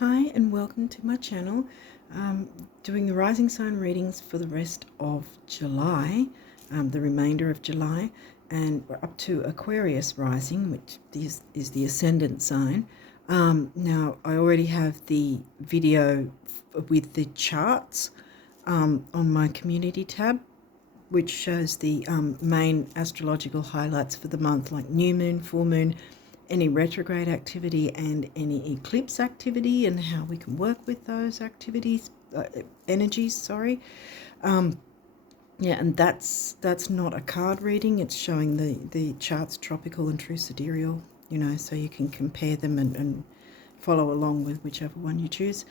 Hi and welcome to my channel. Doing the rising sign readings for the rest of July, the remainder of July, and we're up to Aquarius rising, which is the ascendant sign. Now I already have the video with the charts on my community tab, which shows the main astrological highlights for the month, like new moon, full moon, any retrograde activity and any eclipse activity, and how we can work with those activities, energies, sorry. Yeah, and that's not a card reading. It's showing the charts, tropical and true sidereal, so you can compare them and follow along with whichever one you choose.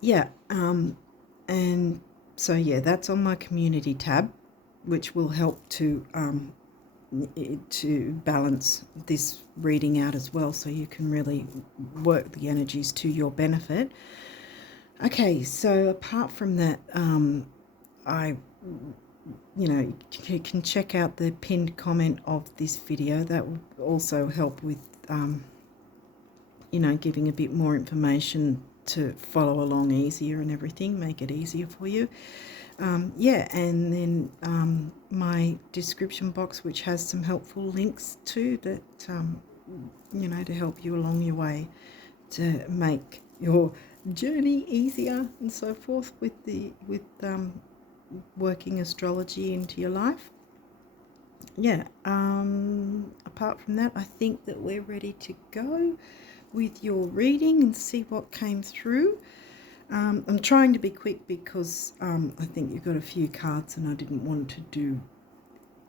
Yeah, and so yeah, that's on my community tab, which will help to balance this reading out as well, so you can really work the energies to your benefit. Okay, so apart from that, you can check out the pinned comment of this video. That will also help with giving a bit more information to follow along easier and everything, make it easier for you. Yeah, and then my description box, which has some helpful links too, that to help you along your way to make your journey easier and so forth with working astrology into your life. Yeah, apart from that, I think that we're ready to go with your reading and see what came through. I'm trying to be quick because I think you've got a few cards and I didn't want to do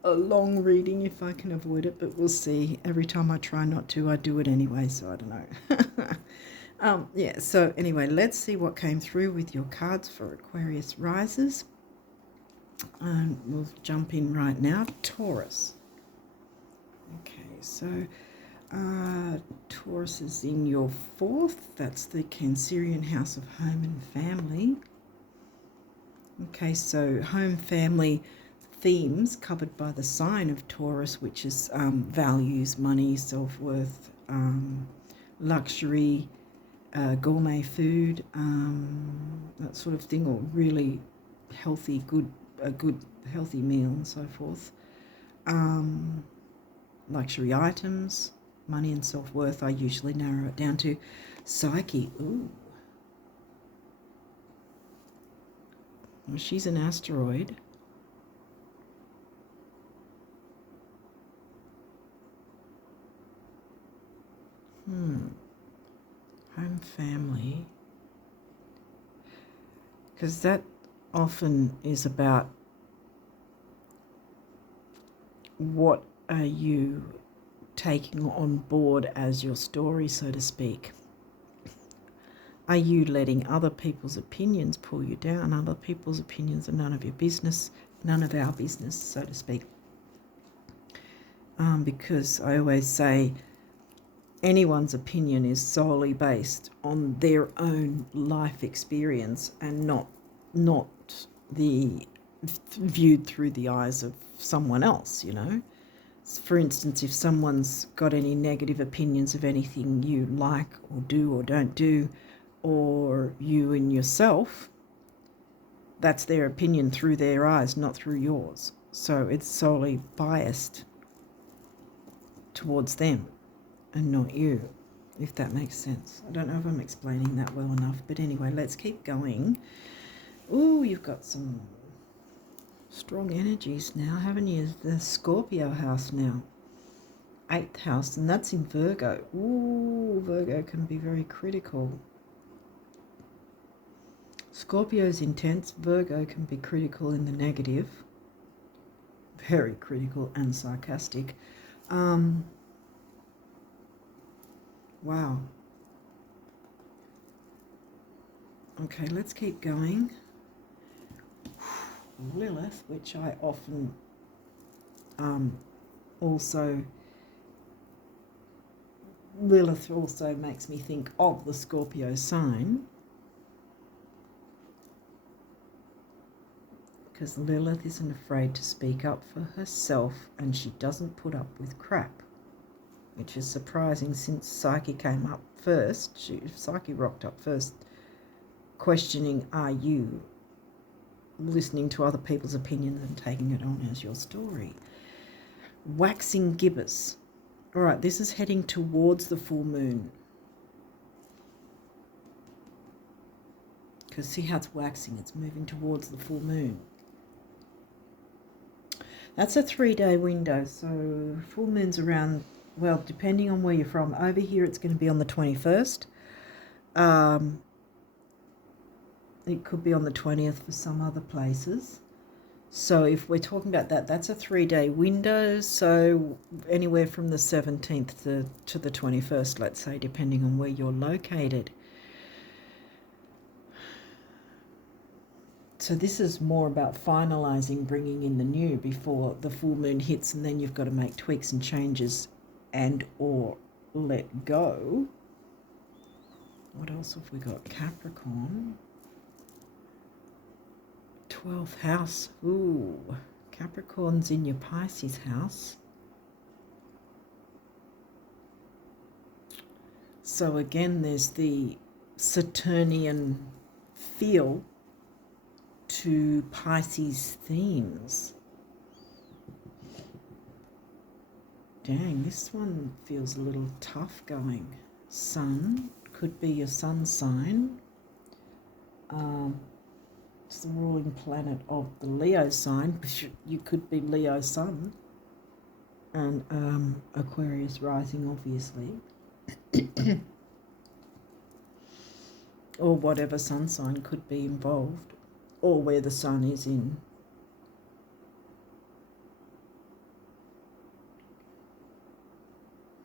a long reading if I can avoid it, but we'll see. Every time I try not to, I do it anyway, so I don't know. Yeah, so anyway, let's see what came through with your cards for Aquarius risers. We'll jump in right now. Taurus. Okay, so Taurus is in your fourth. That's the Cancerian house of home and family. Okay, so home, family themes covered by the sign of Taurus, which is values, money, self-worth, luxury, gourmet food, that sort of thing, or really healthy, a good healthy meal and so forth. Luxury items, money and self-worth. I usually narrow it down to psyche. Ooh. Well, she's an asteroid. Home, family. Because that often is about what are you taking on board as your story, so to speak. Are you letting other people's opinions pull you down? Other people's opinions are none of your business, none of our business, so to speak. Because I always say anyone's opinion is solely based on their own life experience and not the viewed through the eyes of someone else, For instance, if someone's got any negative opinions of anything you like or do or don't do, or you and yourself, that's their opinion through their eyes, not through yours. So it's solely biased towards them and not you, if that makes sense. I don't know if I'm explaining that well enough, but anyway, let's keep going. Ooh, you've got some strong energies now, haven't you? The Scorpio house now. 8th house, and that's in Virgo. Ooh, Virgo can be very critical. Scorpio's intense. Virgo can be critical in the negative. Very critical and sarcastic. Wow. Okay, let's keep going. Lilith, which I often Lilith also makes me think of the Scorpio sign, because Lilith isn't afraid to speak up for herself and she doesn't put up with crap. which is surprising since Psyche came up first. Psyche rocked up first, questioning, are you listening to other people's opinions and taking it on as your story? Waxing gibbous. All right, this is heading towards the full moon. Because see how it's waxing, it's moving towards the full moon. That's a 3-day window, so full moon's around, well, depending on where you're from. Over here it's going to be on the 21st. It could be on the 20th for some other places. So if we're talking about that, that's a 3-day window, so anywhere from the 17th to the 21st, let's say, depending on where you're located. So this is more about finalising, bringing in the new before the full moon hits, and then you've got to make tweaks and changes and or let go. What else have we got? Capricorn. 12th house. Ooh, Capricorn's in your Pisces house. So again, there's the Saturnian feel to Pisces themes. Dang, this one feels a little tough going. Sun, could be your sun sign. It's the ruling planet of the Leo sign. You could be Leo sun. And Aquarius rising, obviously. Or whatever sun sign could be involved. Or where the sun is in.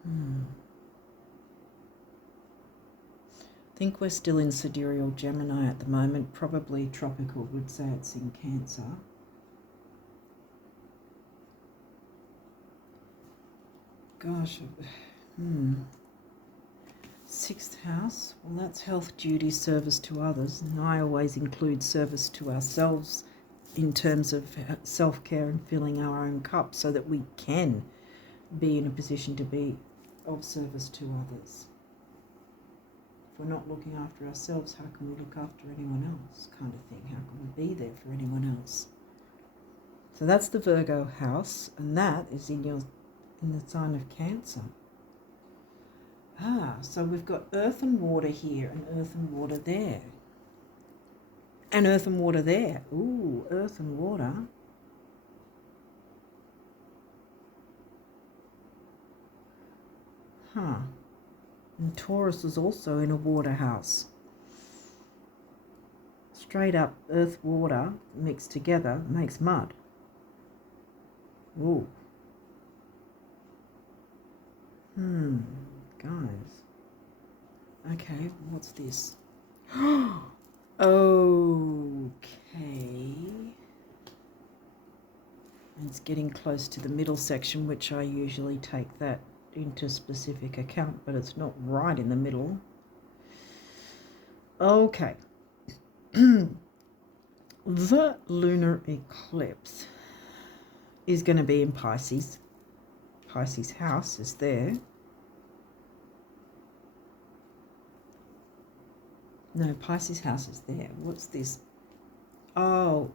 I think we're still in sidereal Gemini at the moment. Probably tropical would say it's in Cancer. Gosh. 6th house. Well, that's health, duty, service to others. And I always include service to ourselves in terms of self-care and filling our own cup so that we can be in a position to be of service to others. If we're not looking after ourselves, how can we look after anyone else, kind of thing? How can we be there for anyone else? So that's the Virgo house, and that is in the sign of Cancer. So we've got earth and water here, and earth and water there. And earth and water there. Ooh, earth and water. And Taurus is also in a water house. Straight up earth, water mixed together makes mud. Ooh. Guys. Okay, what's this? Okay. It's getting close to the middle section, which I usually take that into specific account, but it's not right in the middle. Okay. The lunar eclipse is going to be in Pisces. Pisces house is there. No, Pisces house is there. What's this? Oh,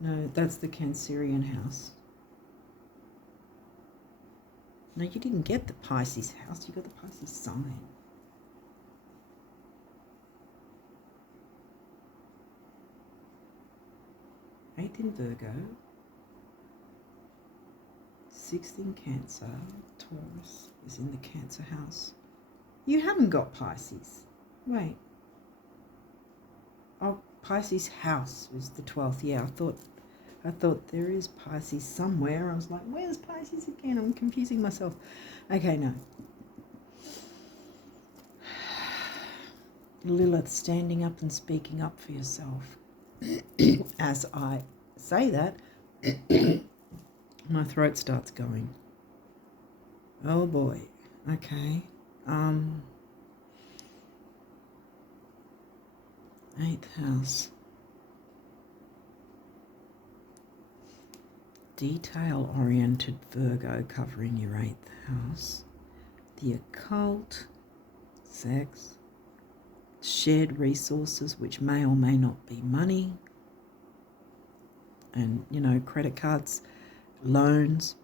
no, that's the Cancerian house. No, you didn't get the Pisces house. You got the Pisces sign. Eighth in Virgo. 6th in Cancer. Taurus is in the Cancer house. You haven't got Pisces. Wait. Oh, Pisces house was the 12th. Yeah, I thought there is Pisces somewhere. I was like, where's Pisces again? I'm confusing myself. Okay, no. Lilith standing up and speaking up for yourself. As I say that, my throat starts going. Oh boy. Okay. 8th house. Detail-oriented Virgo covering your 8th house. the occult, sex, shared resources, which may or may not be money, and, you know, credit cards, loans,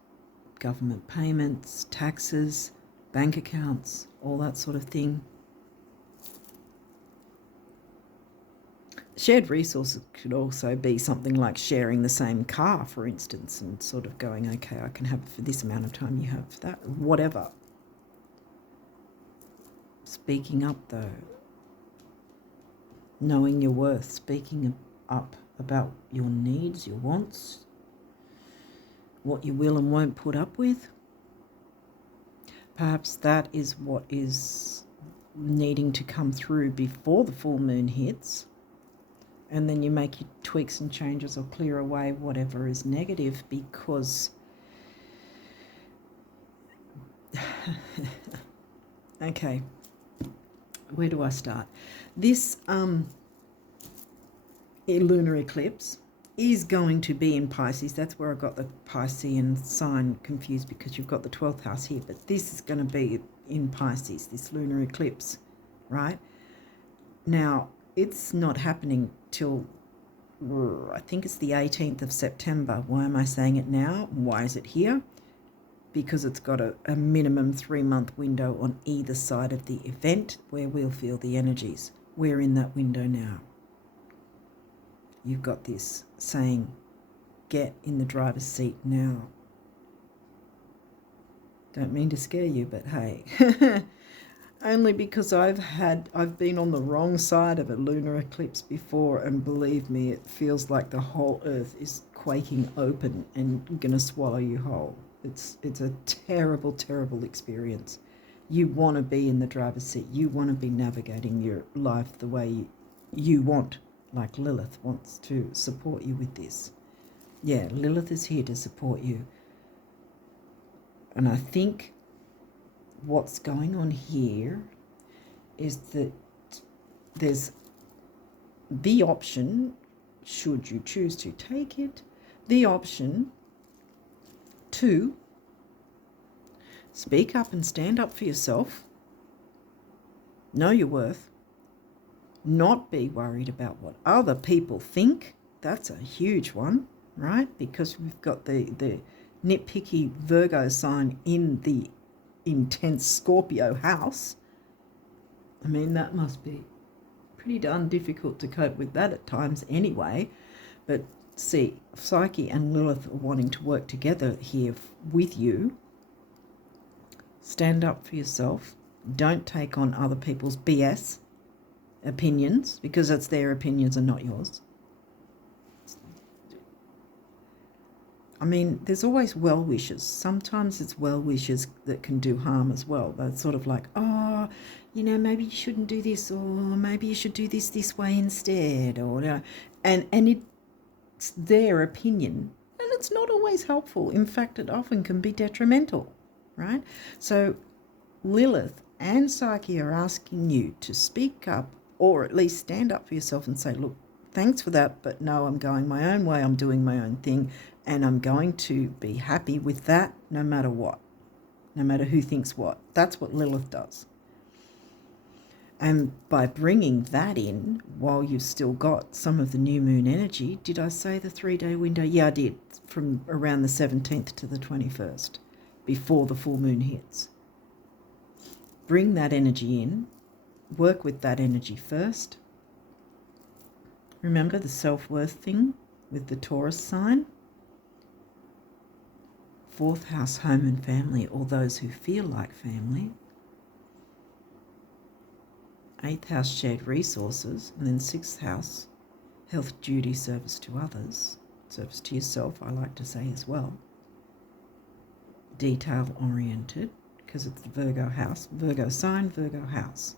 government payments, taxes, bank accounts, all that sort of thing. Shared resources could also be something like sharing the same car, for instance, and sort of going, okay, I can have it for this amount of time, you have for that, whatever. Speaking up, though. Knowing your worth, speaking up about your needs, your wants, what you will and won't put up with. Perhaps that is what is needing to come through before the full moon hits. And then you make your tweaks and changes or clear away whatever is negative, because okay, where do I start? This lunar eclipse is going to be in Pisces. That's where I got the Piscean sign confused, because you've got the 12th house here, but this is going to be in Pisces, this lunar eclipse, right? Now, it's not happening till, I think it's the 18th of September. Why am I saying it now? Why is it here? Because it's got a minimum 3-month window on either side of the event where we'll feel the energies. We're in that window now. You've got this saying, get in the driver's seat now. Don't mean to scare you, but hey. Only because I've been on the wrong side of a lunar eclipse before, and believe me, it feels like the whole earth is quaking open and going to swallow you whole. It's a terrible, terrible experience. You want to be in the driver's seat. You want to be navigating your life the way you want, like Lilith wants to support you with this. Yeah, Lilith is here to support you. And I think what's going on here is that there's the option, should you choose to take it, the option to speak up and stand up for yourself, know your worth, not be worried about what other people think. That's a huge one, right? Because we've got the nitpicky Virgo sign in the intense Scorpio house. I mean, that must be pretty darn difficult to cope with that at times anyway. But see, Psyche and Lilith are wanting to work together here with you. Stand up for yourself. Don't take on other people's BS opinions, because it's their opinions and not yours. I mean, there's always well wishers. Sometimes it's well wishers that can do harm as well. That's sort of like, oh, you know, maybe you shouldn't do this, or maybe you should do this way instead, or and it's their opinion, and it's not always helpful. In fact, it often can be detrimental, right? So Lilith and Psyche are asking you to speak up, or at least stand up for yourself and say, look, thanks for that, but no, I'm going my own way, I'm doing my own thing, and I'm going to be happy with that no matter what, no matter who thinks what. That's what Lilith does. And by bringing that in while you've still got some of the new moon energy, did I say the 3-day window? Yeah, I did, from around the 17th to the 21st, before the full moon hits. Bring that energy in, work with that energy first. Remember the self-worth thing with the Taurus sign? 4th house, home and family, or those who feel like family. 8th house, shared resources. And then 6th house, health, duty, service to others. Service to yourself, I like to say as well. Detail-oriented, because it's the Virgo house. Virgo sign, Virgo house.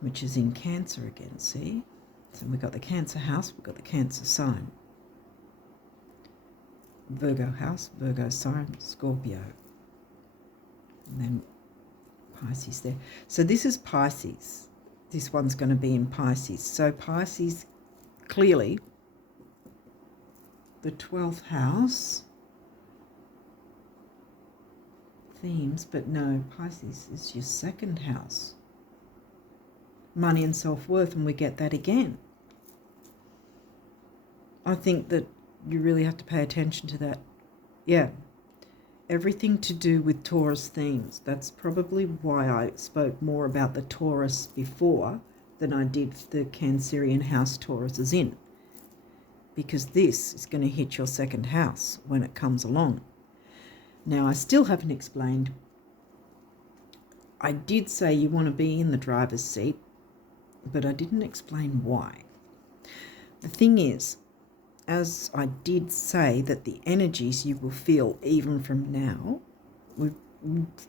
Which is in Cancer again, see? So we've got the Cancer house, we've got the Cancer sign. Virgo house, Virgo sign, Scorpio. And then Pisces there. So this is Pisces. This one's going to be in Pisces. So Pisces, clearly, the 12th house themes, but no, Pisces is your second house. Money and self-worth, and we get that again. I think that you really have to pay attention to that. Yeah. Everything to do with Taurus themes. That's probably why I spoke more about the Taurus before than I did the Cancerian house Taurus is in. Because this is going to hit your second house when it comes along. Now, I still haven't explained. I did say you want to be in the driver's seat, but I didn't explain why. The thing is, as I did say, that the energies you will feel even from now, we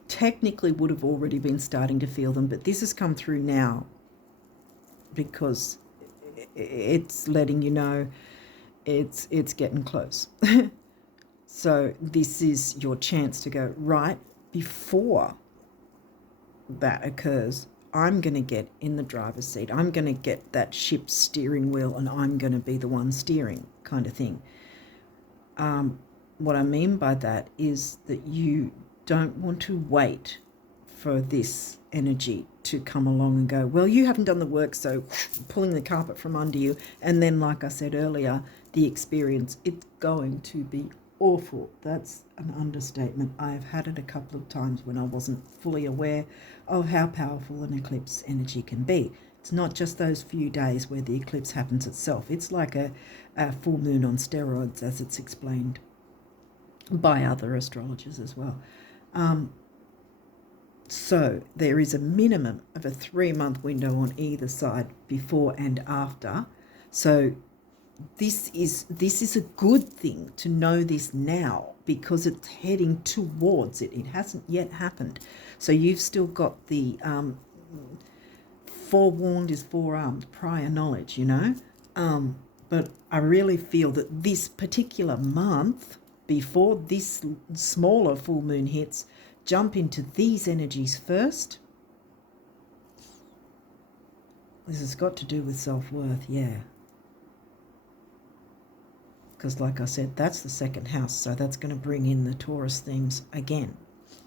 technically would have already been starting to feel them, but this has come through now because it's letting you know it's getting close. So this is your chance to go, right before that occurs, I'm going to get in the driver's seat. I'm going to get that ship's steering wheel and I'm going to be the one steering, kind of thing. What I mean by that is that you don't want to wait for this energy to come along and go, well, you haven't done the work, so pulling the carpet from under you. And then, like I said earlier, the experience, it's going to be awful. That's an understatement. I've had it a couple of times when I wasn't fully aware of how powerful an eclipse energy can be. It's not just those few days where the eclipse happens itself. It's like a full moon on steroids, as it's explained by other astrologers as well. So there is a minimum of a 3-month window on either side, before and after. So this is a good thing to know this now, because it's heading towards it. It hasn't yet happened. So you've still got the forewarned is forearmed, prior knowledge, you know. But I really feel that this particular month, before this smaller full moon hits, jump into these energies first. This has got to do with self-worth, yeah. Because like I said, that's the second house, so that's going to bring in the Taurus themes again.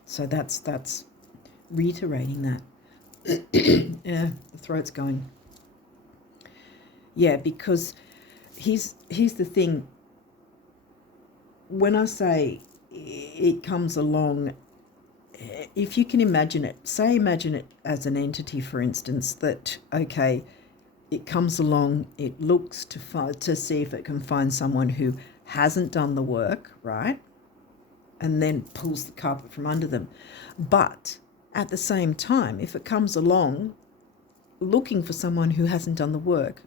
So that's reiterating that. Yeah, the throat's going. Yeah, because here's the thing. When I say it comes along, if you can imagine it, imagine it as an entity, for instance, that, okay, it comes along, it looks to see if it can find someone who hasn't done the work, right? And then pulls the carpet from under them. But at the same time, if it comes along looking for someone who hasn't done the work,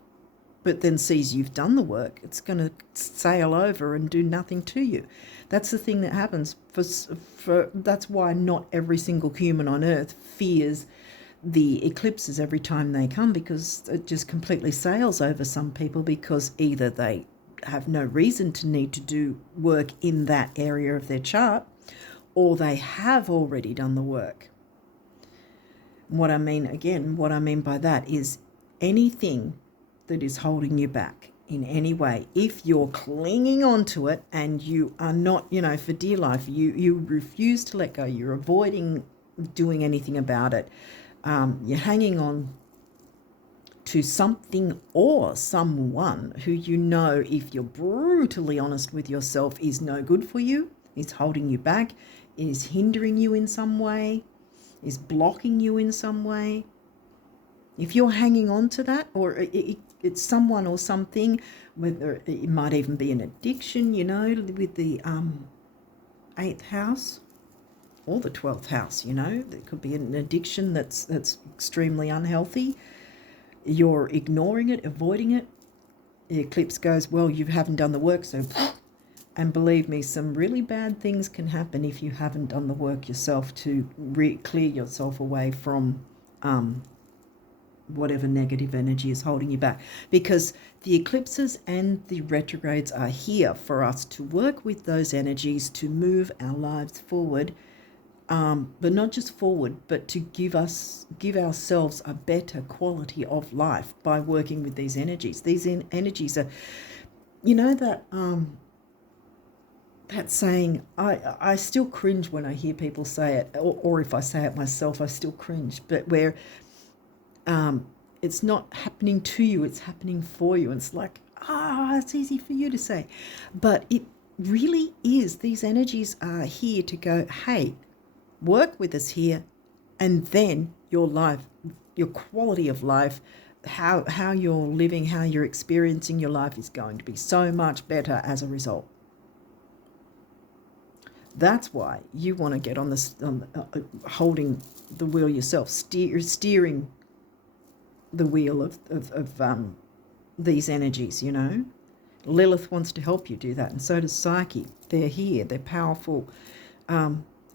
but then sees you've done the work, it's going to sail over and do nothing to you. That's the thing that happens. That's why not every single human on Earth fears the eclipses every time they come, because it just completely sails over some people, because either they have no reason to need to do work in that area of their chart, or they have already done the work. What I mean by that is anything that is holding you back in any way, if you're clinging on to it and you are not, for dear life, you refuse to let go, you're avoiding doing anything about it, you're hanging on to something or someone who if you're brutally honest with yourself, is no good for you, is holding you back, is hindering you in some way, is blocking you in some way. If you're hanging on to that, or it's someone or something, whether it might even be an addiction, with the 8th house or the 12th house, there could be an addiction that's extremely unhealthy. You're ignoring it, avoiding it. The eclipse goes, well, you haven't done the work, so... And believe me, some really bad things can happen if you haven't done the work yourself to clear yourself away from whatever negative energy is holding you back. Because the eclipses and the retrogrades are here for us to work with those energies to move our lives forward, but not just forward, but to give ourselves a better quality of life by working with these energies. These energies are, that that saying, I still cringe when I hear people say it, or if I say it myself, I still cringe. But where it's not happening to you, it's happening for you. And it's like, it's easy for you to say. But it really is. These energies are here to go, hey, work with us here, and then your life, your quality of life, how you're living, how you're experiencing your life is going to be so much better as a result. That's why you want to get on this, holding the wheel yourself, steering the wheel of these energies, you know. Lilith wants to help you do that, and so does Psyche. They're here. They're powerful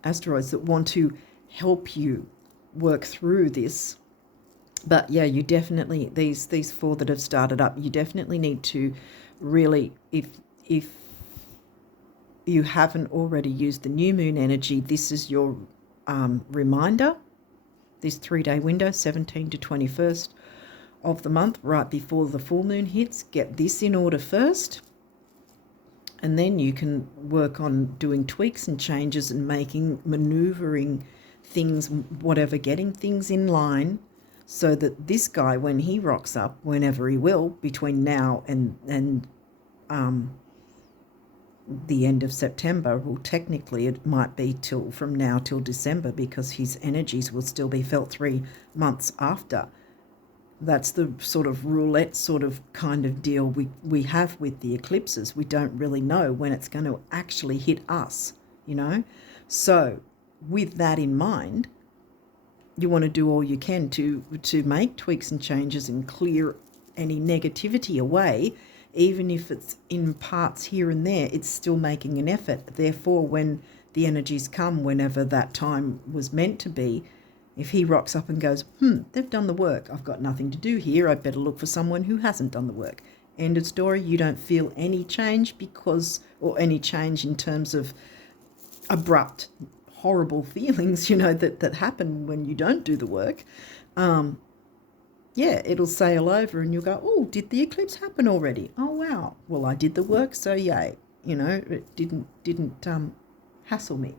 asteroids that want to help you work through this. But yeah, you definitely, these four that have started up, you definitely need to really, if you haven't already used the new moon energy, this is your reminder, this 3-day window, 17th to 21st of the month, right before the full moon hits. Get this in order first, and then you can work on doing tweaks and changes and maneuvering things, whatever, getting things in line, so that this guy, when he rocks up, whenever he will, between now and the end of September, well, technically it might be from now till December, because his energies will still be felt 3 months after. That's the sort of roulette sort of kind of deal we have with the eclipses. We don't really know when it's going to actually hit us, you know. So with that in mind, you want to do all you can to make tweaks and changes and clear any negativity away. Even if it's in parts here and there, it's still making an effort. Therefore, when the energies come, whenever that time was meant to be, if he rocks up and goes, they've done the work, I've got nothing to do here, I better look for someone who hasn't done the work. End of story. You don't feel any change or any change in terms of abrupt, horrible feelings, you know, that happen when you don't do the work. Yeah, it'll sail over and you'll go, oh, did the eclipse happen already? Oh, wow. Well, I did the work, so yay. You know, it didn't hassle me.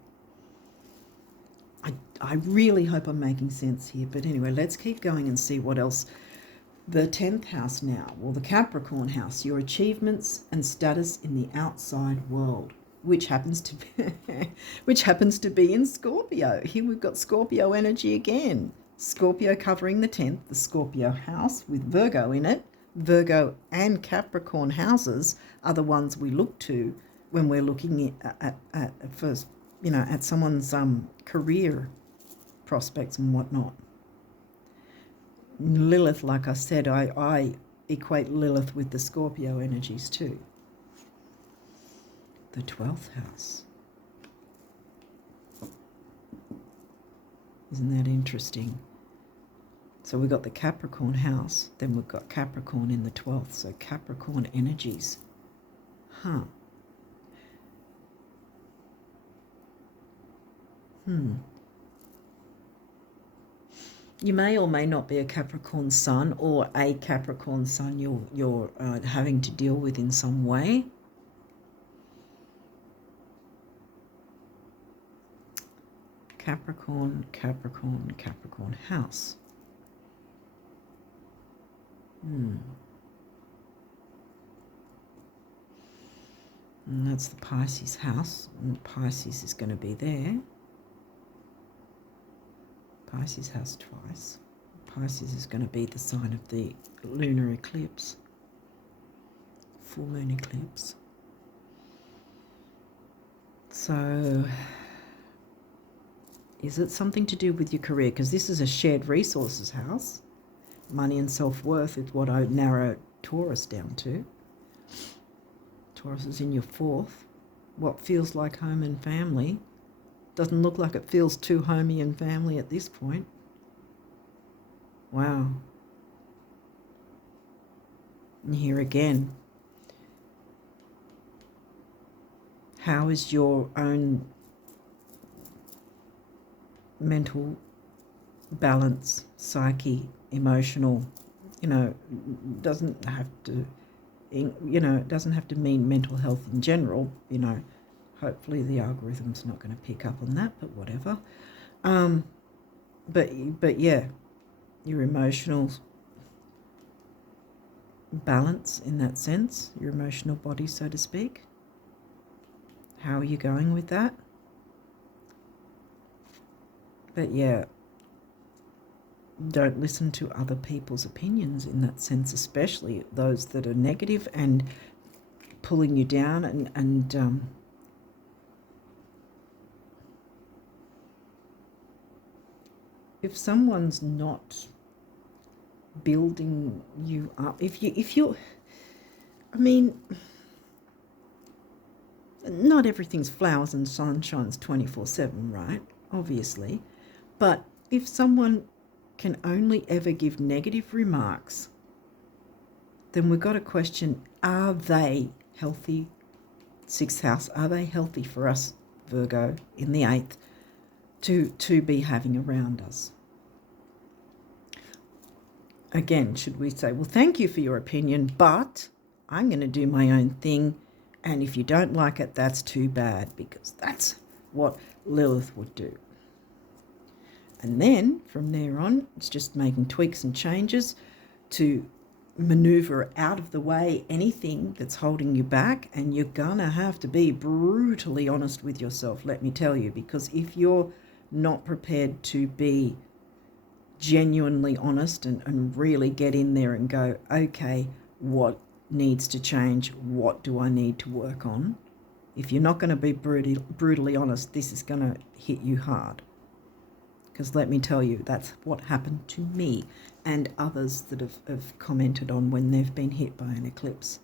I really hope I'm making sense here. But anyway, let's keep going and see what else. The 10th house now. Well, the Capricorn house, your achievements and status in the outside world, which happens to be in Scorpio. Here we've got Scorpio energy again. Scorpio covering the 10th, the Scorpio house with Virgo in it. Virgo and Capricorn houses are the ones we look to when we're looking at first, you know, at someone's career prospects and whatnot. Lilith, like I said, I equate Lilith with the Scorpio energies too. The 12th house. Isn't that interesting? So we've got the Capricorn house, then we've got Capricorn in the 12th. So Capricorn energies. You may or may not be a Capricorn sun, or a Capricorn sun you're having to deal with in some way. Capricorn, Capricorn, Capricorn house. And that's the Pisces house, and Pisces is going to be there. Pisces house twice. Pisces is going to be the sign of the lunar eclipse, full moon eclipse. So is it something to do with your career? Because this is a shared resources house. Money and self-worth is what I narrow Taurus down to. Taurus is in your 4th. What feels like home and family. Doesn't look like it feels too homey and family at this point. Wow. And here again. How is your own mental balance, psyche, emotional, you know, doesn't have to, you know, it doesn't have to mean mental health in general, you know, Hopefully the algorithm's not going to pick up on that, but whatever. But yeah, your emotional balance in that sense, your emotional body, so to speak. How are you going with that? But yeah, don't listen to other people's opinions in that sense, especially those that are negative and pulling you down and if someone's not building you up, if you I mean, not everything's flowers and sunshines 24/7, right? Obviously. But if someone can only ever give negative remarks, then we've got to question, are they healthy? 6th house, are they healthy for us, Virgo, in the 8th, to be having around us? Again, should we say, well, thank you for your opinion, but I'm going to do my own thing, and if you don't like it, that's too bad, because that's what Lilith would do. And then from there on, it's just making tweaks and changes to maneuver out of the way anything that's holding you back, and you're gonna have to be brutally honest with yourself, let me tell you, because if you're not prepared to be genuinely honest and really get in there and go, okay, what needs to change, what do I need to work on? If you're not going to be brutally honest, this is going to hit you hard. Because let me tell you, that's what happened to me and others that have commented on when they've been hit by an eclipse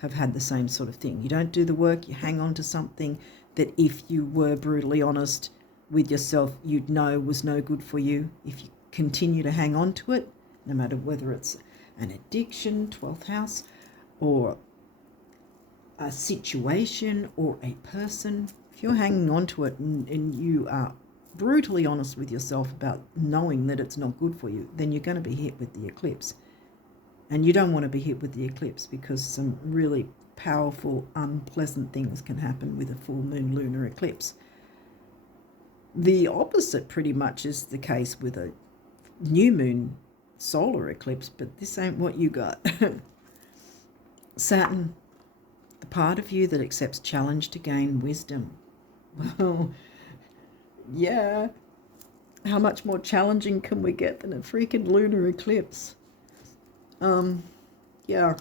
have had the same sort of thing. You don't do the work, you hang on to something that if you were brutally honest with yourself, you'd know was no good for you. If you continue to hang on to it, no matter whether it's an addiction, 12th house, or a situation or a person, if you're hanging on to it and you are brutally honest with yourself about knowing that it's not good for you, then you're going to be hit with the eclipse. And you don't want to be hit with the eclipse because some really powerful, unpleasant things can happen with a full moon lunar eclipse. The opposite pretty much is the case with a new moon solar eclipse, but this ain't what you got. Saturn, the part of you that accepts challenge to gain wisdom. Well, yeah, how much more challenging can we get than a freaking lunar eclipse? Yeah.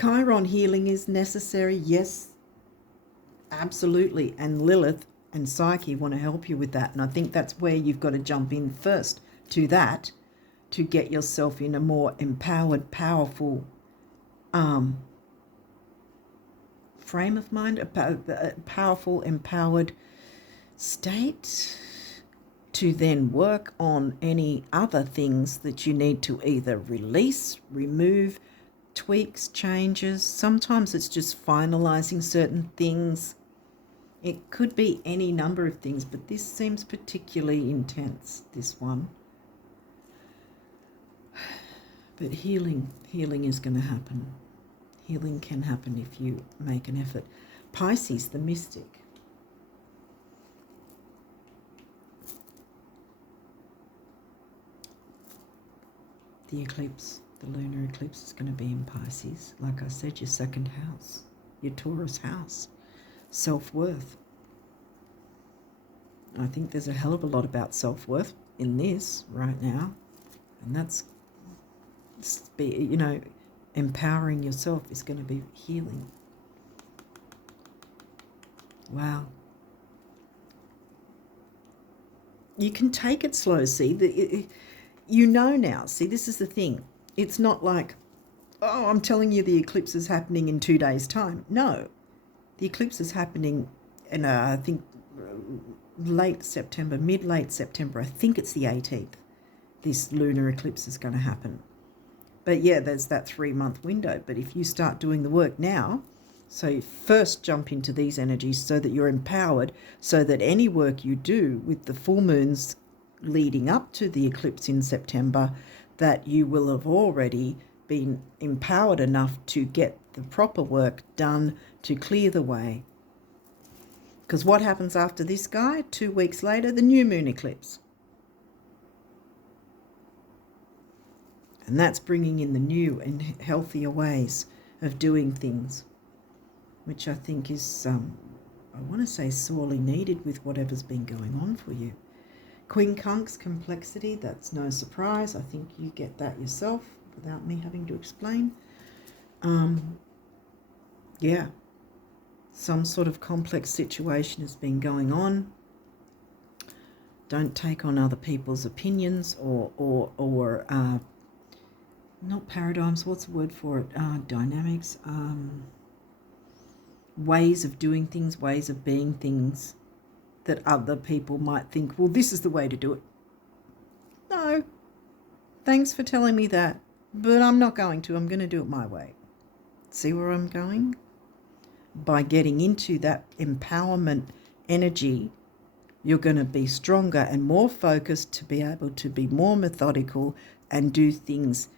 Chiron healing is necessary, yes, absolutely, and Lilith and Psyche want to help you with that, and I think that's where you've got to jump in first to that, to get yourself in a more empowered, powerful frame of mind, a powerful, empowered state, to then work on any other things that you need to either release, remove, tweaks, changes. Sometimes it's just finalizing certain things. It could be any number of things, but this seems particularly intense, this one. But healing is going to happen. Healing can happen if you make an effort. Pisces, the mystic. The eclipse, the lunar eclipse, is going to be in Pisces. Like I said, your 2nd house, your Taurus house, self-worth. I think there's a hell of a lot about self-worth in this right now, and that's, you know, empowering yourself is going to be healing. Wow. You can take it slow, see. You know now. See, this is the thing. It's not like, oh, I'm telling you the eclipse is happening in 2 days' time. No. The eclipse is happening in, I think, late September, mid-late September. I think it's the 18th. This lunar eclipse is going to happen. But yeah, there's that 3-month window. But if you start doing the work now, so you first jump into these energies so that you're empowered, so that any work you do with the full moons leading up to the eclipse in September, that you will have already been empowered enough to get the proper work done to clear the way. Because what happens after this guy? 2 weeks later, the new moon eclipse. And that's bringing in the new and healthier ways of doing things, which I think is, I want to say, sorely needed with whatever's been going on for you. Quincunx, complexity, that's no surprise. I think you get that yourself without me having to explain. Yeah, some sort of complex situation has been going on. Don't take on other people's opinions or not paradigms, what's the word for it? Dynamics, ways of doing things, ways of being things that other people might think, well, this is the way to do it. No, thanks for telling me that, but I'm not going to. I'm going to do it my way. See where I'm going? By getting into that empowerment energy, you're going to be stronger and more focused to be able to be more methodical and do things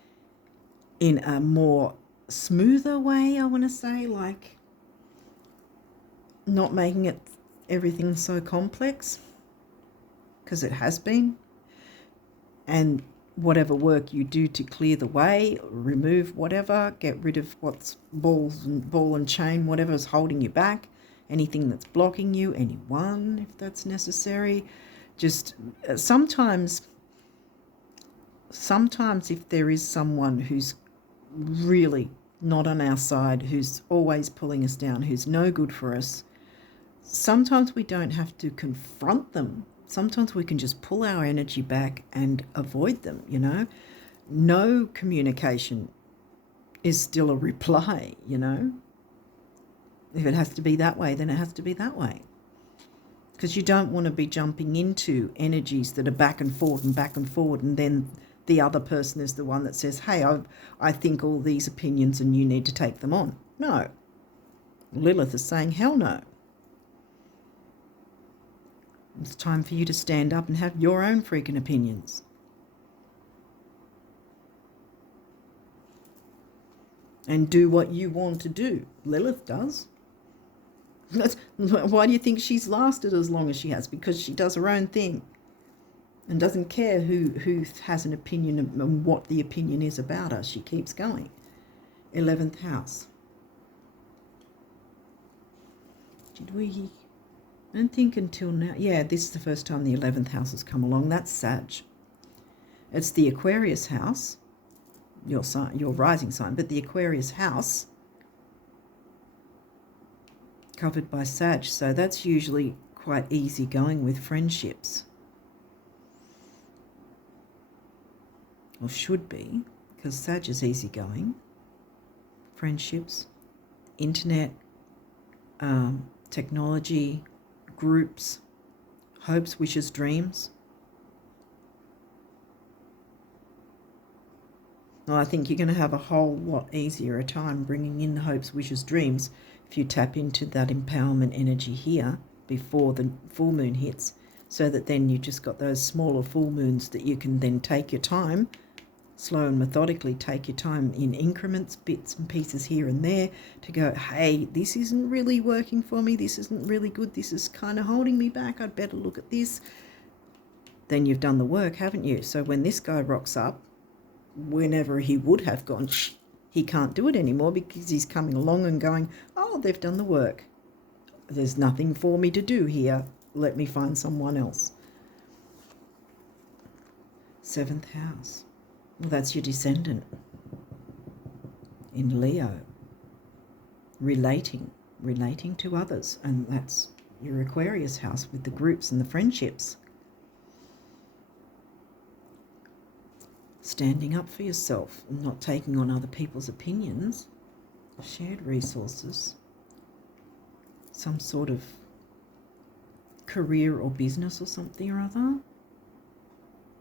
in a more smoother way, I want to say, like not making it everything so complex, because it has been. And whatever work you do to clear the way, remove whatever, get rid of what's ball and chain, whatever's holding you back, anything that's blocking you, anyone, if that's necessary. Just sometimes if there is someone who's really not on our side, who's always pulling us down, who's no good for us, sometimes we don't have to confront them. Sometimes we can just pull our energy back and avoid them, you know. No communication is still a reply, you know. If it has to be that way, then it has to be that way. Because you don't want to be jumping into energies that are back and forward, and then the other person is the one that says, hey, I think all these opinions and you need to take them on. No. Lilith is saying, hell no. It's time for you to stand up and have your own freaking opinions. And do what you want to do. Lilith does. Why do you think she's lasted as long as she has? Because she does her own thing and doesn't care who has an opinion and what the opinion is about her. She keeps going. 11th house. I don't think until now. Yeah, this is the first time the 11th house has come along. That's Sag. It's the Aquarius house, your rising sign, but the Aquarius house covered by Sag. So that's usually quite easy going with friendships. Or should be, because Sag is easy going. Friendships, internet, technology, groups, hopes, wishes, dreams. Well, I think you're going to have a whole lot easier a time bringing in the hopes, wishes, dreams if you tap into that empowerment energy here before the full moon hits, so that then you just got those smaller full moons that you can then take your time, slow and methodically take your time in increments, bits and pieces here and there to go, hey, this isn't really working for me, this isn't really good, this is kind of holding me back, I'd better look at this. Then you've done the work, haven't you? So when this guy rocks up, whenever he would have gone, he can't do it anymore because he's coming along and going, oh, they've done the work. There's nothing for me to do here. Let me find someone else. 7th house. Well, that's your descendant in Leo. Relating to others. And that's your Aquarius house with the groups and the friendships. Standing up for yourself and not taking on other people's opinions. Shared resources. Some sort of career or business or something or other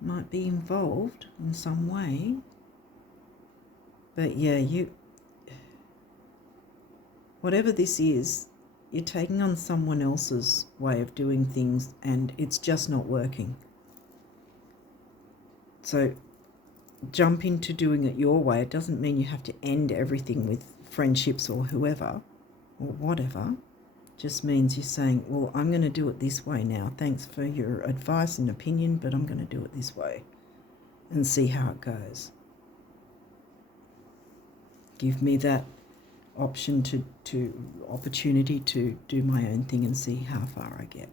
might be involved in some way. But yeah, whatever this is, you're taking on someone else's way of doing things and it's just not working. So jump into doing it your way. It doesn't mean you have to end everything with friendships or whoever or whatever. Just means you're saying, well, I'm going to do it this way now. Thanks for your advice and opinion, but I'm going to do it this way and see how it goes. Give me that option opportunity to do my own thing and see how far I get,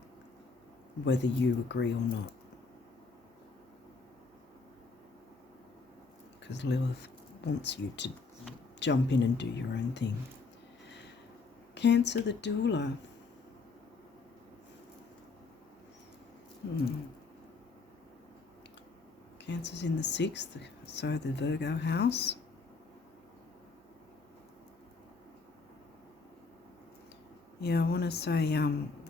whether you agree or not. Because Lilith wants you to jump in and do your own thing. Cancer the doula. Cancer's in the 6th, so the Virgo house. Yeah, I want to say,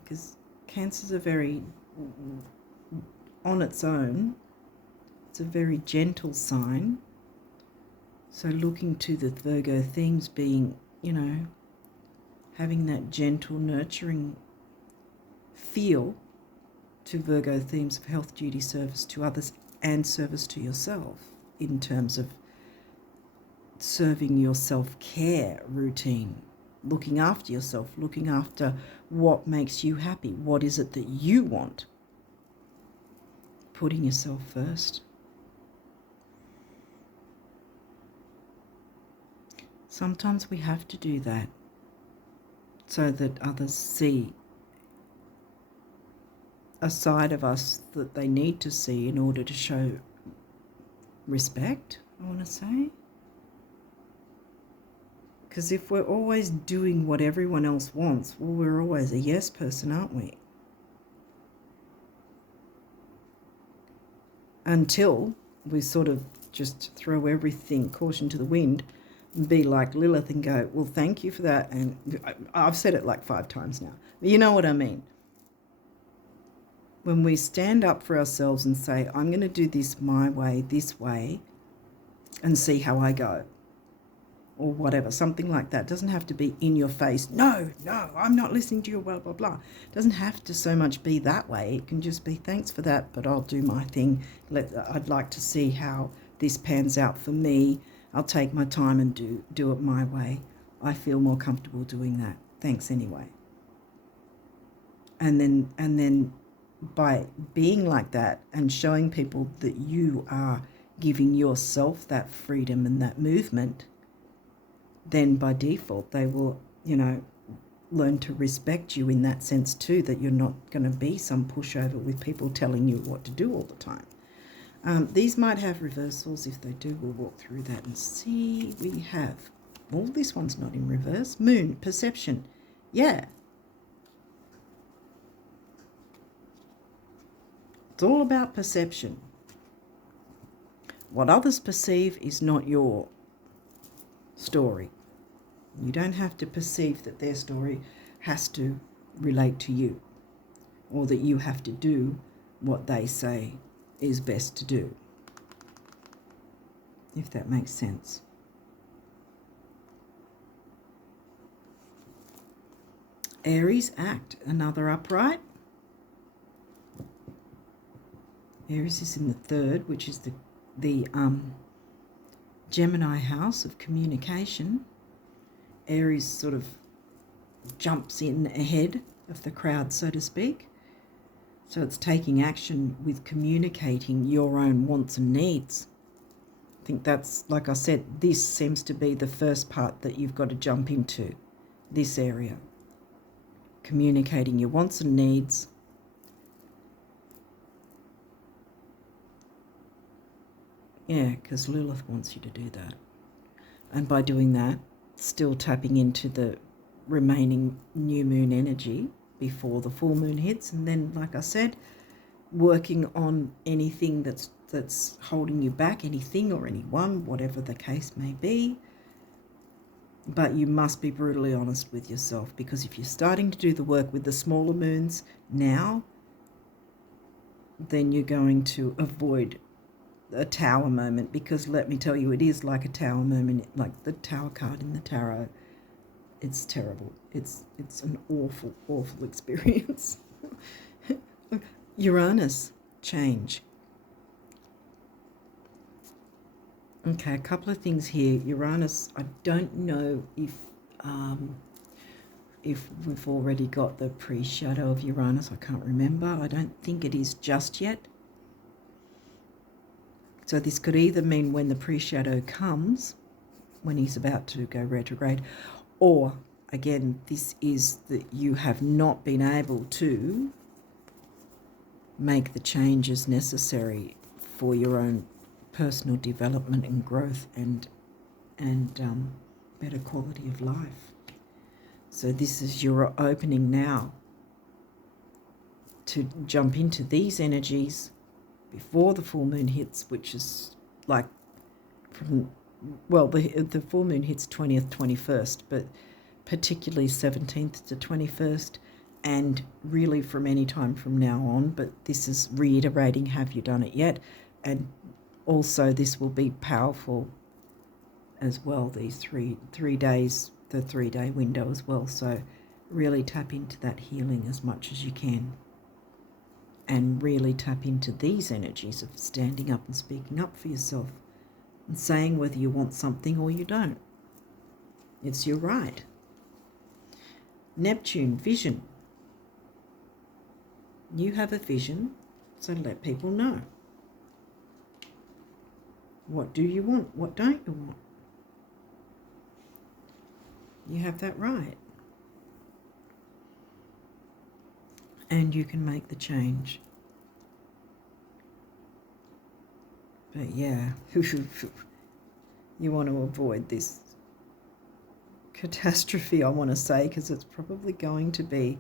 because Cancer's a very, on its own, it's a very gentle sign. So looking to the Virgo themes being, you know, having that gentle, nurturing feel to Virgo themes of health, duty, service to others and service to yourself in terms of serving your self-care routine, looking after yourself, looking after what makes you happy, what is it that you want, putting yourself first. Sometimes we have to do that so that others see a side of us that they need to see in order to show respect, I want to say. Because if we're always doing what everyone else wants, well, we're always a yes person, aren't we? Until we sort of just throw everything, caution to the wind, and be like Lilith and go, well, thank you for that. And I've said it like 5 times now. But you know what I mean. When we stand up for ourselves and say, I'm going to do this my way, this way, and see how I go, or whatever, something like that. It doesn't have to be in your face. No, I'm not listening to you, blah, blah, blah. It doesn't have to so much be that way. It can just be, thanks for that, but I'll do my thing. I'd like to see how this pans out for me. I'll take my time and do it my way. I feel more comfortable doing that. Thanks anyway. And then by being like that and showing people that you are giving yourself that freedom and that movement, then by default they will, you know, learn to respect you in that sense too, that you're not going to be some pushover with people telling you what to do all the time. These might have reversals. If they do, we'll walk through that and see. We have, well, this one's not in reverse. Moon, perception. Yeah. It's all about perception. What others perceive is not your story. You don't have to perceive that their story has to relate to you, or that you have to do what they say is best to do, if that makes sense. Aries, act, another upright. Aries is in the 3rd, which is the Gemini house of communication. Aries sort of jumps in ahead of the crowd, so to speak. So it's taking action with communicating your own wants and needs. I think that's, like I said, this seems to be the first part that you've got to jump into, this area. Communicating your wants and needs. Yeah, because Lilith wants you to do that. And by doing that, still tapping into the remaining new moon energy before the full moon hits, and then, like I said, working on anything that's holding you back, anything or anyone, whatever the case may be. But you must be brutally honest with yourself, because if you're starting to do the work with the smaller moons now, then you're going to avoid a tower moment, because let me tell you, it is like a tower moment, like the tower card in the tarot. It's terrible. It's an awful, awful experience. Uranus, change. Okay, a couple of things here. Uranus, I don't know if we've already got the pre-shadow of Uranus. I can't remember. I don't think it is just yet. So this could either mean when the pre-shadow comes, when he's about to go retrograde, or again, this is that you have not been able to make the changes necessary for your own personal development and growth and better quality of life. So this is your opening now to jump into these energies before the full moon hits, which is like from, well, the full moon hits 20th, 21st, but particularly 17th to 21st, and really from any time from now on. But this is reiterating, have you done it yet? And also this will be powerful as well, these three days, the 3-day window as well. So really tap into that healing as much as you can, and really tap into these energies of standing up and speaking up for yourself and saying whether you want something or you don't. It's your right. Neptune, vision. You have a vision, so let people know. What do you want? What don't you want? You have that right. And you can make the change. But yeah, you want to avoid this catastrophe, I want to say, because it's probably going to be,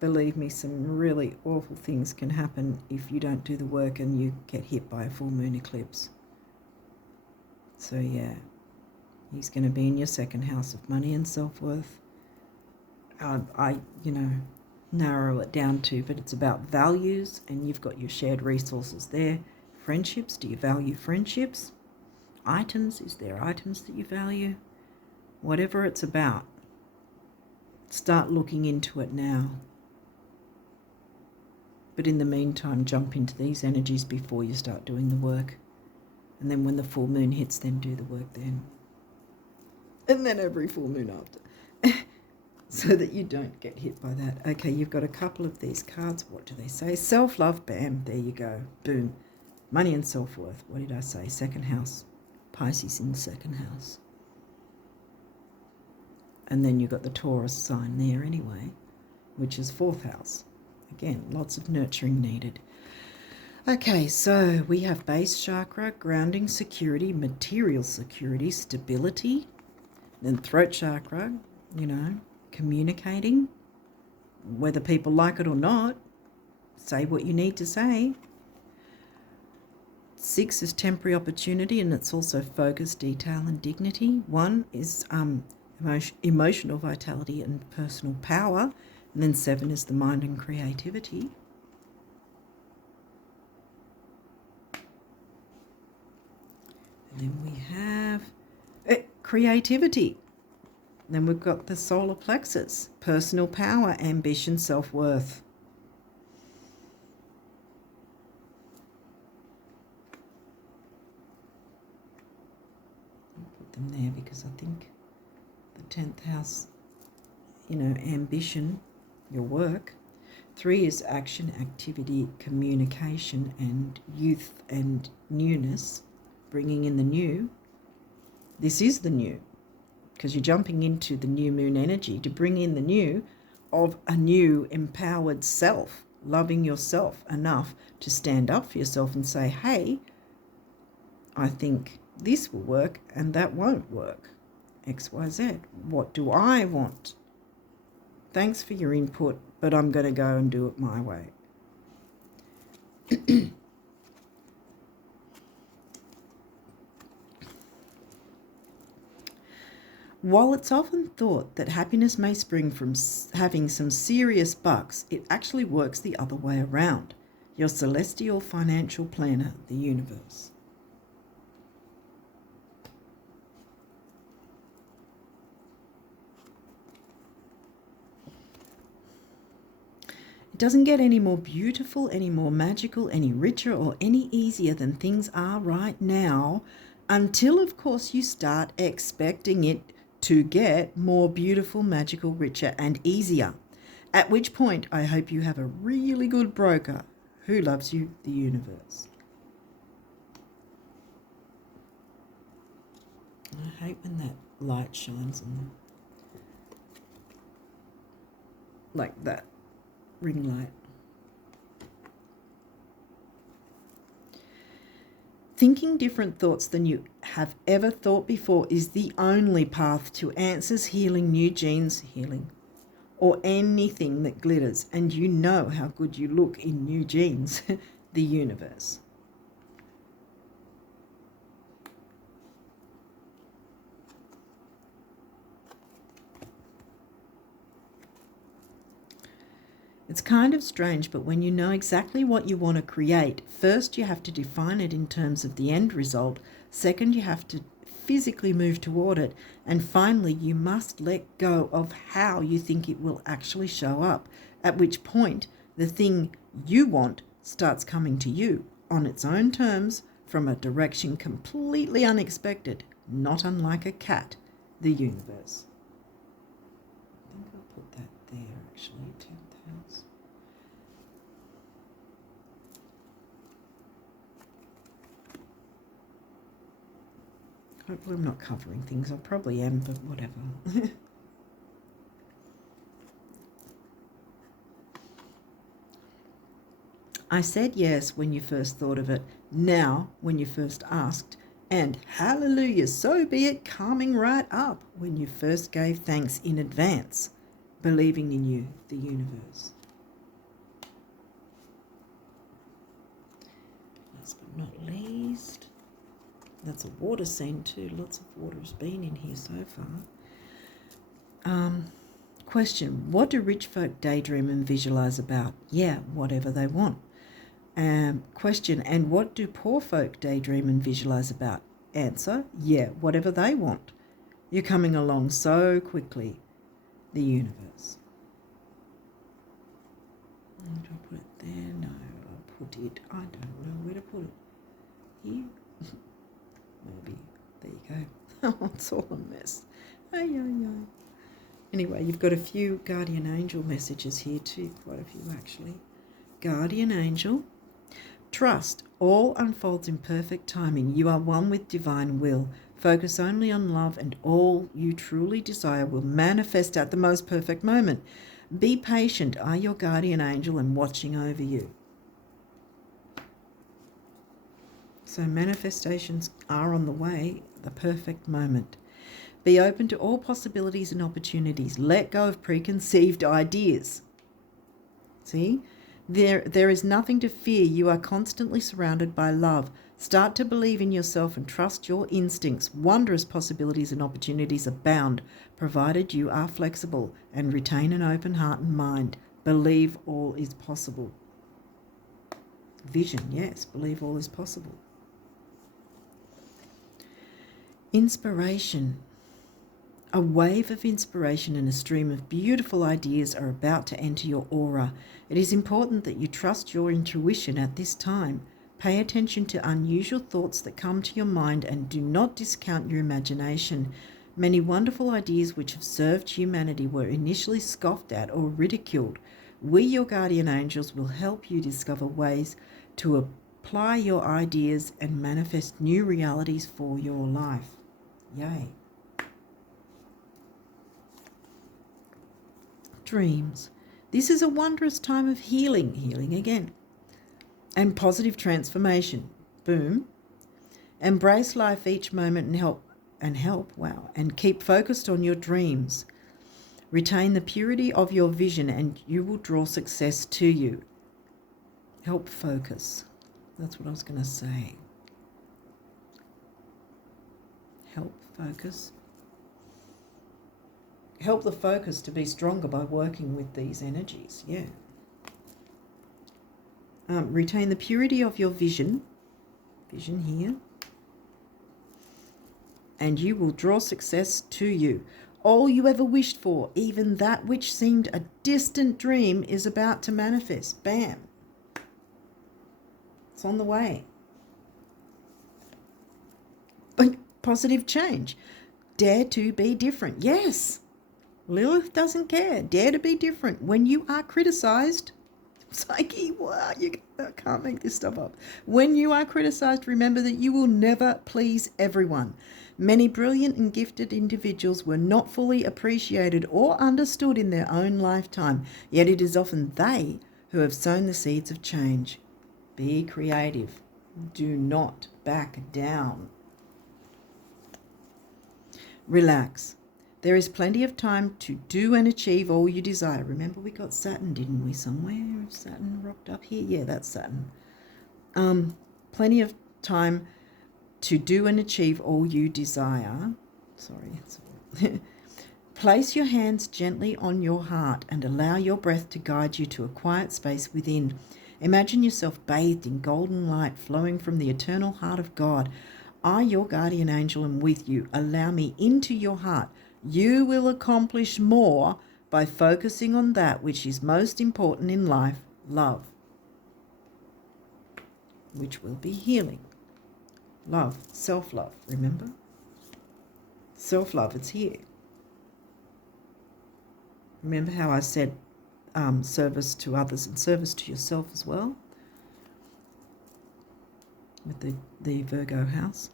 believe me, some really awful things can happen if you don't do the work and you get hit by a full moon eclipse. So yeah, he's going to be in your second house of money and self-worth. I narrow it down to, but it's about values, and you've got your shared resources there. Friendships, do you value friendships? Items, is there items that you value? Whatever it's about, start looking into it now. But in the meantime, jump into these energies before you start doing the work. And then when the full moon hits, then do the work then. And then every full moon after. So that you don't get hit by that. Okay, you've got a couple of these cards. What do they say? Self-love, bam, there you go. Boom. Money and self-worth. What did I say? Second house. Pisces in the second house. And then you've got the Taurus sign there anyway, which is fourth house. Again, lots of nurturing needed. Okay, so we have base chakra, grounding, security, material security, stability. Then throat chakra, communicating, whether people like it or not. Say what you need to say. 6 is temporary opportunity, and it's also focus, detail, and dignity. 1 is emotional vitality and personal power. And then 7 is the mind and creativity. And then we have creativity. Then we've got the solar plexus, personal power, ambition, self-worth. I'll put them there because I think the 10th house, ambition, your work. 3 is action, activity, communication, and youth and newness, bringing in the new. This is the new, because you're jumping into the new moon energy to bring in the new of a new empowered self, loving yourself enough to stand up for yourself and say, hey, I think this will work and that won't work. XYZ. What do I want? Thanks for your input, but I'm going to go and do it my way. While it's often thought that happiness may spring from having some serious bucks, it actually works the other way around. Your celestial financial planner, the universe. It doesn't get any more beautiful, any more magical, any richer, or any easier than things are right now. until, of course, you start expecting it to get more beautiful, magical, richer, and easier. At which point, I hope you have a really good broker who loves you, the universe. I hate when that light shines on them. Like that ring light. Thinking different thoughts than you have ever thought before is the only path to answers, healing, new genes, healing, or anything that glitters. And you know how good you look in new genes, the universe. It's kind of strange, but when you know exactly what you want to create, first you have to define it in terms of the end result. Second, you have to physically move toward it. And finally, you must let go of how you think it will actually show up, at which point the thing you want starts coming to you on its own terms from a direction completely unexpected, not unlike a cat, the universe. I think I'll put that there actually, 10th house. Hopefully I'm not covering things. I probably am, but whatever. I said yes when you first thought of it, now when you first asked, and hallelujah, so be it, coming right up when you first gave thanks in advance, believing in you, the universe. Last but not least, that's a water scene too. Lots of water has been in here so far. Question, what do rich folk daydream and visualize about? Yeah, whatever they want. Question, and what do poor folk daydream and visualize about? Answer, yeah, whatever they want. You're coming along so quickly, the universe. Do I put it there? No, I'll put it, I don't know where to put it. Here? Maybe. There you go. Oh, it's all a mess. Ay, ay, ay. Anyway, you've got a few guardian angel messages here too, quite a few actually. Guardian angel, trust, all unfolds in perfect timing. You are one with divine will. Focus only on love and all you truly desire will manifest at the most perfect moment. Be patient, I your guardian angel am watching over you. So manifestations are on the way, the perfect moment. Be open to all possibilities and opportunities. Let go of preconceived ideas. See? There is nothing to fear. You are constantly surrounded by love. Start to believe in yourself and trust your instincts. Wondrous possibilities and opportunities abound, provided you are flexible and retain an open heart and mind. Believe all is possible. Vision, yes, believe all is possible. Inspiration. A wave of inspiration and a stream of beautiful ideas are about to enter your aura. It is important that you trust your intuition at this time. Pay attention to unusual thoughts that come to your mind and do not discount your imagination. Many wonderful ideas which have served humanity were initially scoffed at or ridiculed. We, your guardian angels, will help you discover ways to apply your ideas and manifest new realities for your life. Yay. Dreams. This is a wondrous time of healing again, and positive transformation. Boom. Embrace life each moment and keep focused on your dreams. Retain the purity of your vision and you will draw success to you. Help focus. That's what I was going to say. Help focus. Help the focus to be stronger by working with these energies. Yeah. Retain the purity of your vision. Vision here. And you will draw success to you. All you ever wished for, even that which seemed a distant dream, is about to manifest. Bam. It's on the way. positive change. Dare to be different. Yes, Lilith doesn't care. Dare to be different. When you are criticized, Psyche, wow, I can't make this stuff up. When you are criticized, remember that you will never please everyone. Many brilliant and gifted individuals were not fully appreciated or understood in their own lifetime, yet it is often they who have sown the seeds of change. Be creative. Do not back down. Relax. There is plenty of time to do and achieve all you desire. Remember, we got Saturn, didn't we, somewhere? Saturn rocked up here. Yeah, that's Saturn. Plenty of time to do and achieve all you desire. Sorry. Place your hands gently on your heart and allow your breath to guide you to a quiet space within. Imagine yourself bathed in golden light flowing from the eternal heart of God. I, your guardian angel, am with you. Allow me into your heart. You will accomplish more by focusing on that which is most important in life, love, which will be healing. Love, self-love, remember? Self-love, it's here. Remember how I said service to others and service to yourself as well? With the Virgo house.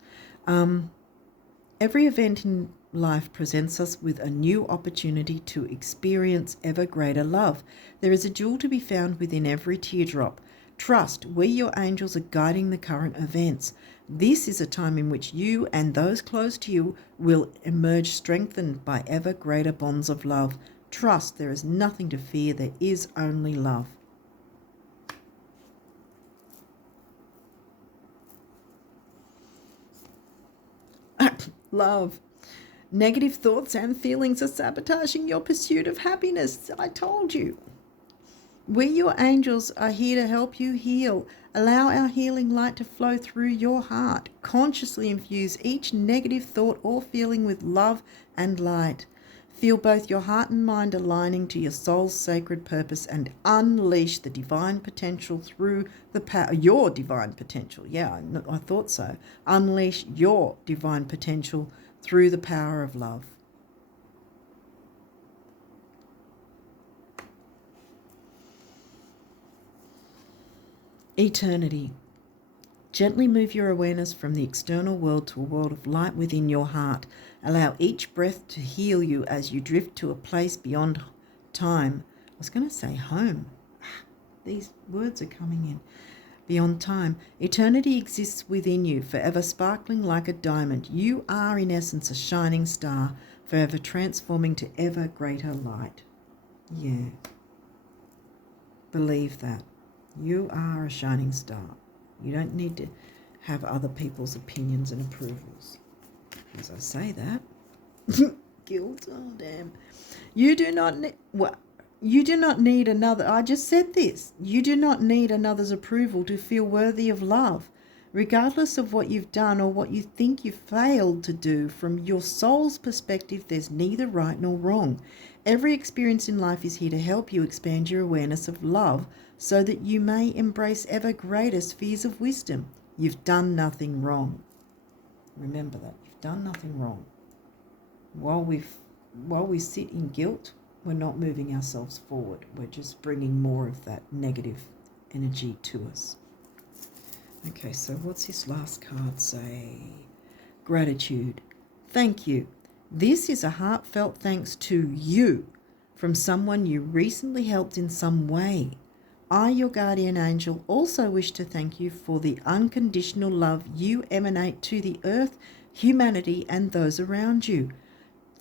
Every event in life presents us with a new opportunity to experience ever greater love. There is a jewel to be found within every teardrop. Trust, we, your angels, are guiding the current events. This is a time in which you and those close to you will emerge strengthened by ever greater bonds of love. Trust, there is nothing to fear. There is only love. Love. Negative thoughts and feelings are sabotaging your pursuit of happiness. I told you. We, your angels, are here to help you heal. Allow our healing light to flow through your heart. Consciously infuse each negative thought or feeling with love and light. Feel both your heart and mind aligning to your soul's sacred purpose and unleash the divine potential through the power. Your divine potential. Yeah, I thought so. Unleash your divine potential through the power of love. Eternity. Gently move your awareness from the external world to a world of light within your heart. Allow each breath to heal you as you drift to a place beyond time. I was going to say home. These words are coming in. Beyond time. Eternity exists within you, forever sparkling like a diamond. You are, in essence, a shining star, forever transforming to ever greater light. Yeah. Believe that. You are a shining star. You don't need to have other people's opinions and approvals. As I say that, guilt, oh damn. You do not need another, I just said this. You do not need another's approval to feel worthy of love. Regardless of what you've done or what you think you failed to do, from your soul's perspective, there's neither right nor wrong. Every experience in life is here to help you expand your awareness of love so that you may embrace ever greater spheres of wisdom. You've done nothing wrong. Remember that. You've done nothing wrong. While we sit in guilt, we're not moving ourselves forward. We're just bringing more of that negative energy to us. Okay, so what's this last card say? Gratitude. Thank you. This is a heartfelt thanks to you from someone you recently helped in some way. I, your guardian angel, also wish to thank you for the unconditional love you emanate to the earth, humanity, and those around you.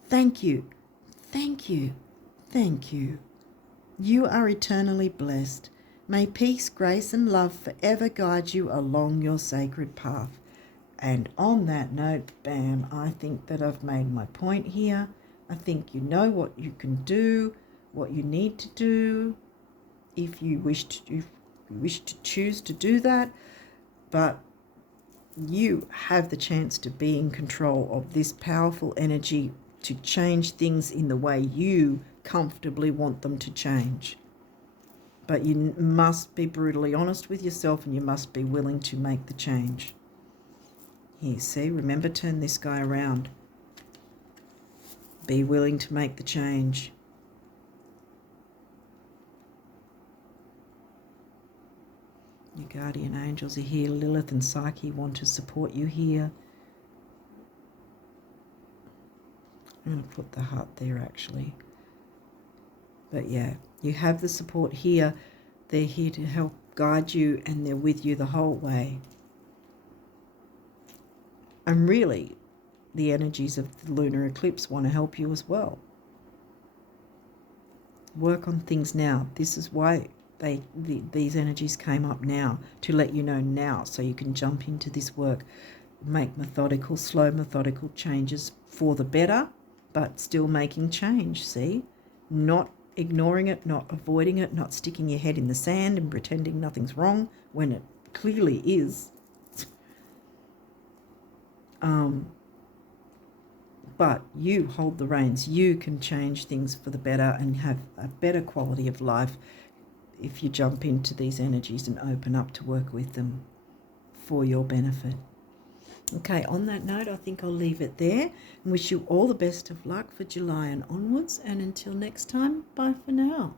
Thank you. Thank you. Thank you. You are eternally blessed. May peace, grace, and love forever guide you along your sacred path. And on that note, bam, I think that I've made my point here. I think you know what you can do, what you need to do, if you wish to choose to do that. But you have the chance to be in control of this powerful energy to change things in the way you comfortably want them to change. But you must be brutally honest with yourself, and you must be willing to make the change. Here, see, remember, turn this guy around. Be willing to make the change. Your guardian angels are here. Lilith and Psyche want to support you here. I'm going to put the heart there actually. But yeah, you have the support here. They're here to help guide you, and they're with you the whole way. And really, the energies of the lunar eclipse want to help you as well. Work on things now. This is why these energies came up now, to let you know now, so you can jump into this work, make methodical, slow methodical changes for the better, but still making change, see? Not ignoring it, not avoiding it, not sticking your head in the sand and pretending nothing's wrong when it clearly is. But you hold the reins. You can change things for the better and have a better quality of life if you jump into these energies and open up to work with them for your benefit. Okay, on that note, I think I'll leave it there and wish you all the best of luck for July and onwards. And until next time, bye for now.